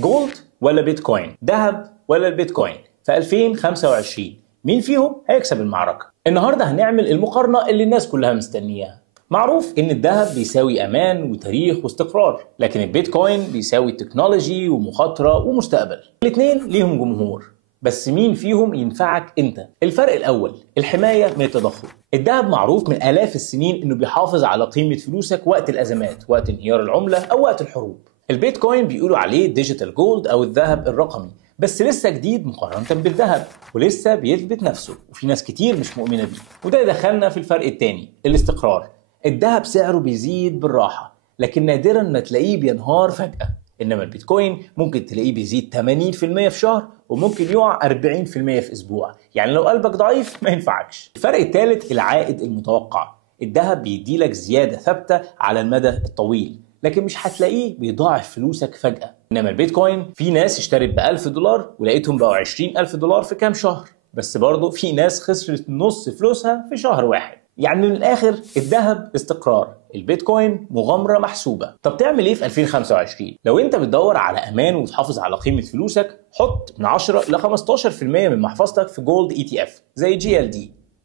جولد ولا بيتكوين؟ ذهب ولا البيتكوين؟ في 2025 مين فيهم هيكسب المعركة؟ النهارده هنعمل المقارنة اللي الناس كلها مستنياها. معروف ان الذهب بيساوي امان وتاريخ واستقرار، لكن البيتكوين بيساوي تكنولوجي ومخاطرة ومستقبل. الاتنين ليهم جمهور، بس مين فيهم ينفعك انت؟ الفرق الاول الحماية من التضخم. الذهب معروف من آلاف السنين انه بيحافظ على قيمة فلوسك وقت الازمات، وقت انهيار العملة او وقت الحروب. البيتكوين بيقولوا عليه ديجيتال جولد او الذهب الرقمي، بس لسه جديد مقارنة بالذهب ولسه بيثبت نفسه، وفي ناس كتير مش مؤمنة بيه. وده يدخلنا في الفرق التاني، الاستقرار. الذهب سعره بيزيد بالراحة، لكن نادرا ما تلاقيه بينهار فجأة. انما البيتكوين ممكن تلاقيه بيزيد 80% في شهر، وممكن يقع 40% في اسبوع. يعني لو قلبك ضعيف ما ينفعكش. الفرق الثالث العائد المتوقع. الذهب بيديلك زيادة ثابتة على المدى الطويل، لكن مش هتلاقيه بيضاعف فلوسك فجأة. انما البيتكوين في ناس اشترت ب$1000 ولقيتهم بقوا $20,000 في كام شهر، بس برضه في ناس خسرت نص فلوسها في شهر واحد. يعني من الاخر الذهب استقرار، البيتكوين مغامرة محسوبة. طب تعمل ايه في 2025؟ لو انت بتدور على امان وتحافظ على قيمة فلوسك، حط من 10 ل 15% من محفظتك في جولد ETF زي GLD.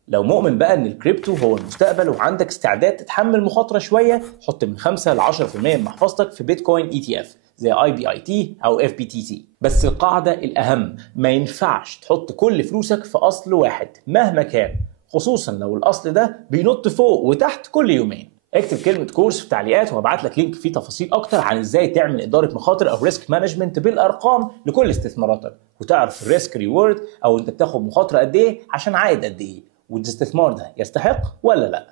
لو مؤمن بقى ان الكريبتو هو المستقبل وعندك استعداد تتحمل مخاطرة شوية، حط من 5 ل 10% من محفظتك في بيتكوين ETF زي IBIT أو FBTC. بس القاعدة الأهم، ما ينفعش تحط كل فلوسك في أصل واحد مهما كان، خصوصا لو الأصل ده بينط فوق وتحت كل يومين. اكتب كلمة كورس في التعليقات وهبعت لك لينك فيه تفاصيل أكتر عن إزاي تعمل إدارة مخاطر أو ريسك مانجمنت بالأرقام لكل استثماراتك، وتعرف الريسك ريورد أو أنت بتاخد مخاطرة قد إيه عشان عائد قد إيه، والاستثمار ده يستحق ولا لأ.